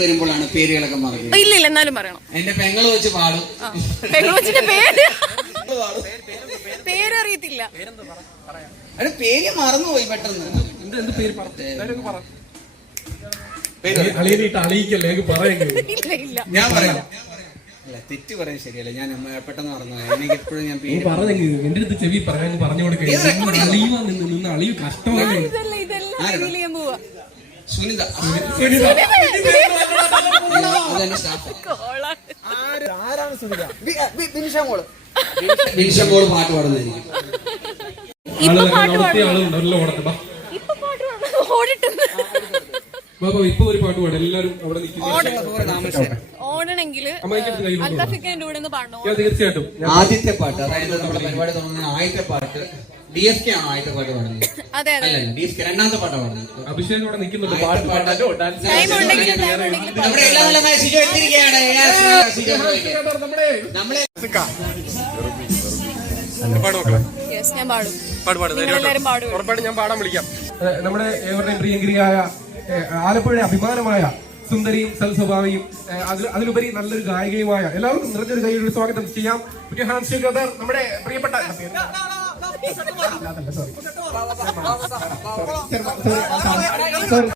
വരുമ്പോഴാണ് പേരുകളൊക്കെ മറക്കുന്നത്. ഇല്ല എന്നാലും പറയണം. എന്റെ പെങ്ങള് വെച്ച് പാടും. പെങ്ങളൊച്ചിന്റെ പേര് പേരറിയത്തില്ല. അത് പേര് മറന്നുപോയി പെട്ടെന്ന്. ഞാൻ പറയാം. അല്ല, തെറ്റ് പറയാൻ ശരിയല്ല. ഞാൻ പെട്ടെന്ന് മറന്നു. എനിക്ക് എപ്പോഴും ഞാൻ എന്റെ അടുത്ത് ചെവി പറയാൻ പറഞ്ഞു കൊടുക്കുക. കഷ്ടമാണ്. സുനിത ബിൻഷമോള് പാട്ട് പാടുന്നതായിരിക്കും. ഇപ്പൊ ഒരു പാട്ട് പാടും. എല്ലാരും അവിടെ ഓടണമെങ്കിൽ തീർച്ചയായിട്ടും ആദ്യത്തെ പാട്ട്, അതായത് നമ്മുടെ പരിപാടി തുടങ്ങുന്ന ആദ്യത്തെ പാട്ട് DSK ആണ്. ആദ്യത്തെ പാട്ട് പാടുന്നത് അല്ല, DSK രണ്ടാമത്തെ പാട്ടാണ് പാടുന്നത്. അഭിഷേക് ഇവിടെ നിൽക്കുന്നുണ്ട്. നമ്മുടെ എല്ലാ നിലമായ സിജോ എത്തിയിരിക്കുകയാണ്. നമ്മളെ ഉറപ്പായിട്ടും ഞാൻ പാടാൻ വിളിക്കാം. നമ്മുടെ ഏവരുടെയും പ്രിയങ്കരിയായ ആലപ്പുഴ അഭിമാനമായ സുന്ദരിയും സൽസ്വഭാവിയും അതിലുപരി നല്ലൊരു ഗായികയുമായ എല്ലാവർക്കും നിറഞ്ഞൊരു കൈയ്യൊരു സ്വാഗതം ചെയ്യാം. നമ്മുടെ പ്രിയപ്പെട്ട സോറി